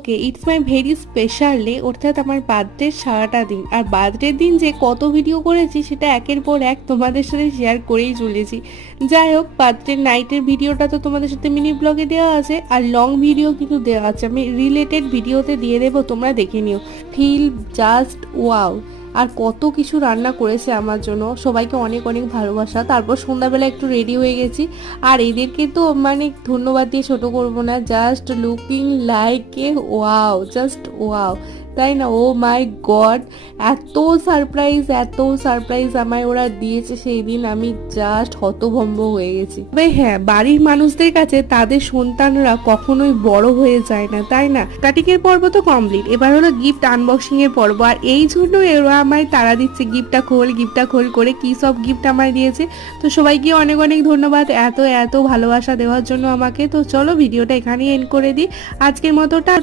Okay, it's my very special day, অর্থাৎ আমার বার্থডের সারাটা দিন। আর বার্থডের দিন যে কত ভিডিও করেছি সেটা একের পর এক তোমাদের সাথে শেয়ার করেই চলেছি। যাই হোক, বার্থডে নাইটের ভিডিওটা তো তোমাদের সাথে মিনি ব্লগে দেওয়া আছে, আর লং ভিডিও কিন্তু দেওয়া আছে, আমি রিলেটেড ভিডিওতে দিয়ে দেবো, তোমরা দেখে নিও। Feel just wow. আর কত কিছু রান্না করেছে আমার জন্য, সবাইকে অনেক অনেক ভালোবাসা। তারপর সন্ধ্যাবেলা একটু রেডি হয়ে গেছি, আর এদেরকে তো মানে ধন্যবাদ দিয়ে ছোট করবো না, just looking like a wow, just wow, তাই না? ও মাই গড, এত সারপ্রাইজ, এত সারপ্রাইজ আমায় ওরা দিয়েছে সেই দিন, আমি জাস্ট হতভম্ব হয়ে গেছি। তবে হ্যাঁ, বাড়ির মানুষদের কাছে তাদের সন্তানরা কখনোই বড় হয়ে যায় না, তাই না? কাটিং এর পর্ব তো কমপ্লিট, এবার হলো গিফট আনবক্সিং এর পর্ব। আর এই জন্য ওরা আমায় তাড়া দিচ্ছে, গিফটটা খোল করে, কি সব গিফট আমায় দিয়েছে। তো সবাইকে অনেক অনেক ধন্যবাদ এত এত ভালোবাসা দেওয়ার জন্য আমাকে। তো চলো ভিডিওটা এখানেই এন্ড করে দিই আজকের মতোটা।